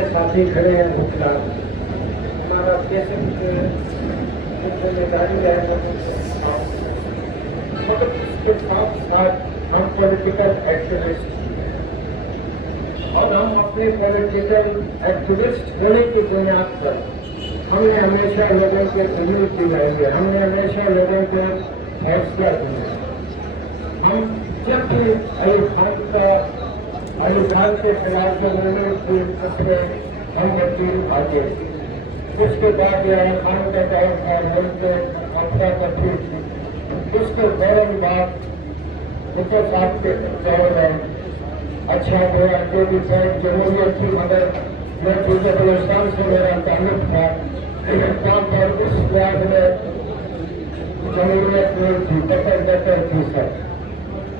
मेरे साथी खड़े हैं मुखिया, हमारा बेसिक जिम्मेदारी है मगर इसके साथ साथ हम पॉलिटिकल एक्टिविस्ट और हम अपने पॉलिटिकल एक्टिविस्ट होने की बुनियाद पर हमने हमेशा लोगों के दिल दिलाएंगे, हमने हमेशा लोगों को हौसला दिया। हम जब भी अली खान के खिलाफ जो मूवमेंट थी उसमें हम वकील आगे, उसके बाद यह खान का दौर था, मिलकर आपदा तकलीफ थी, उसके दौरान बाद भुट्टो साहब के दौर में अच्छा हुआ जो भी शायद जमहूरियत थी, मगर मैं चूंकि बलोचिस्तान से मेरा ताल्लुक था पर उस बाद में जमहूरियत नहीं थी, बटर थी सर।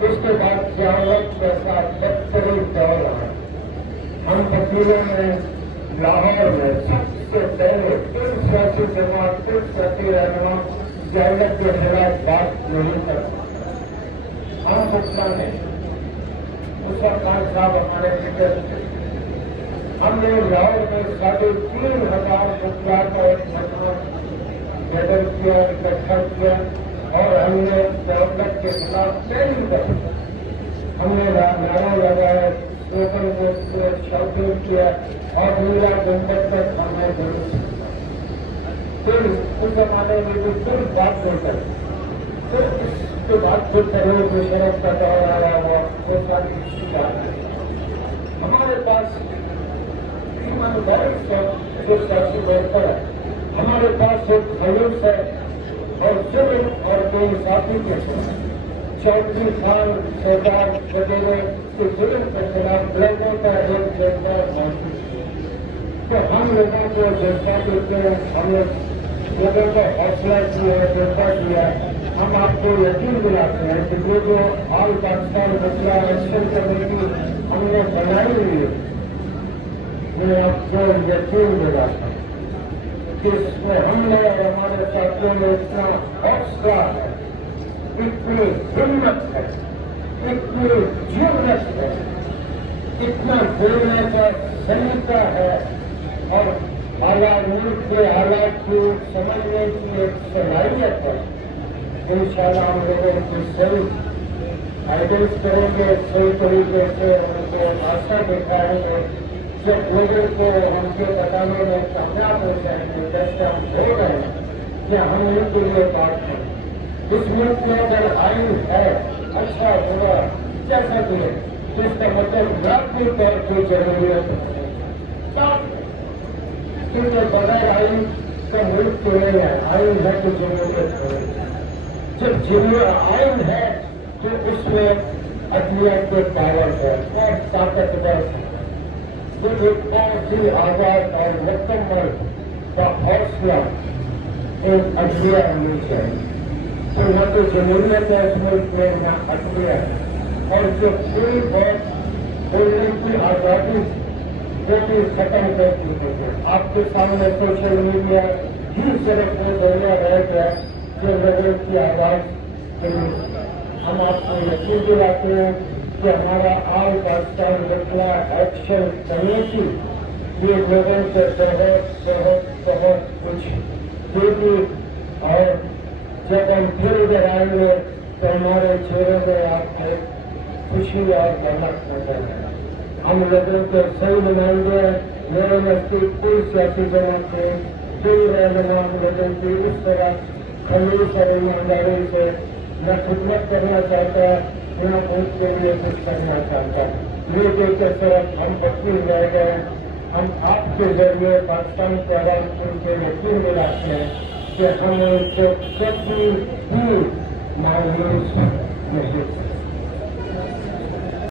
उसके बाद ज़ियाउल जैसा बदतरीन दौर आया। हम वकीलों में लाहौर में सबसे पहले कुल सियासी जमात, कुल सियासी रहनुमा ज़ियाउल के खिलाफ बात नहीं करते। हम मुखिया ने मुशर्रफ खान साहब हमारे लीडर थे, हमने लाहौर में 3,500 मुखिया का एक मजमा गठन किया, इकट्ठा किया और हमने दौलत के खिलाफ पहली दफा हमने नारा लगाया, स्लोगन बोलते, शॉपिंग किया और पूरा गुंबद तक हमने फिर उस जमाने में भी फिर बात नहीं करी। फिर इसके बाद फिर करोड़ मुशर्रफ का दौर आया हुआ, वो सारी इसकी बात है। हमारे पास ईमानदारी से जो सियासी बेहतर है, हमारे पास एक खलूस है और जुल्म और बेइंसाफी के चौधरी खान सरदार वगैरह के जुल्म के खिलाफ लोगों का एक जज्बा मौजूद है। तो हम लोगों को जज्बा देते हैं, हम लोगों को हौसला दिया, जज्बा दिया। हम आपको यकीन दिलाते हैं कि ये जो ऑल पाकिस्तान मसला एक्शन कमेटी हमने बनाई हुई है, मैं आपको यकीन दिलाता हूँ कि इसमें हमने हमारे साथियों में इतना हौसला है, इतनी हिम्मत है, इतनी जुर्रत है, इतना बोलने का सलीका है और मुल्क के हालात को समझने की एक सलाहियत है। इंशाअल्लाह हम लोगों को सही गाइडेंस करेंगे, सही तरीके से उनको रास्ता दिखाएंगे, जब लोगों को हमको बताने में कामयाब हो जाएंगे जैसे हम हो रहे हैं कि हम इनके लिए बात करें। इस मुल्क में अगर आयु है अच्छा बुरा जैसा भी है तो इसका मतलब लाखों तौर पर जरूरत है, क्योंकि बगैर आयु का मुल्क तो नहीं है, आयु है तो जरूरत है। जब जरूरत आयु है तो उसमें अदलियत के पावर है और ताकतवर है, तो एक बहुत ही आजाद और मुकम्मल का हौसला एक अदलिया होनी चाहिए। तो न तो जमहूरियत है इस मुल्क में, न अदलिया है, और जो पूरी बहुत बोलने की आज़ादी वो भी खत्म कर चुके थे। आपके सामने सोशल मीडिया ही सिर्फ वो जरिया रह गया जो लोगों की आवाज़ सुनी। हम आपको यकीन दिलाते हैं कि हमारा ऑल पाकिस्तान मसला एक्शन कमेटी ये लोगों से बहुत बहुत बहुत कुछ देगी और जब हम फिर इधर आएंगे तो हमारे चेहरे में आपको खुशी और रौनक नजर आएगी। हम लोगों के सही नुमाइंदे मेरे नजदीक कोई सियासी जमात है, कोई रहनुमा लोगों की इस तरह खलूस और ईमानदारी से न खिदमत करना चाहता है, न मुल्क के लिए कुछ करना चाहता है। ये देखकर सिर्फ हम वकील रह गए। हम आपके जरिए पाकिस्तान के आवाम को यकीन दिलाते हैं कि हम उनको कभी भी मायूस नहीं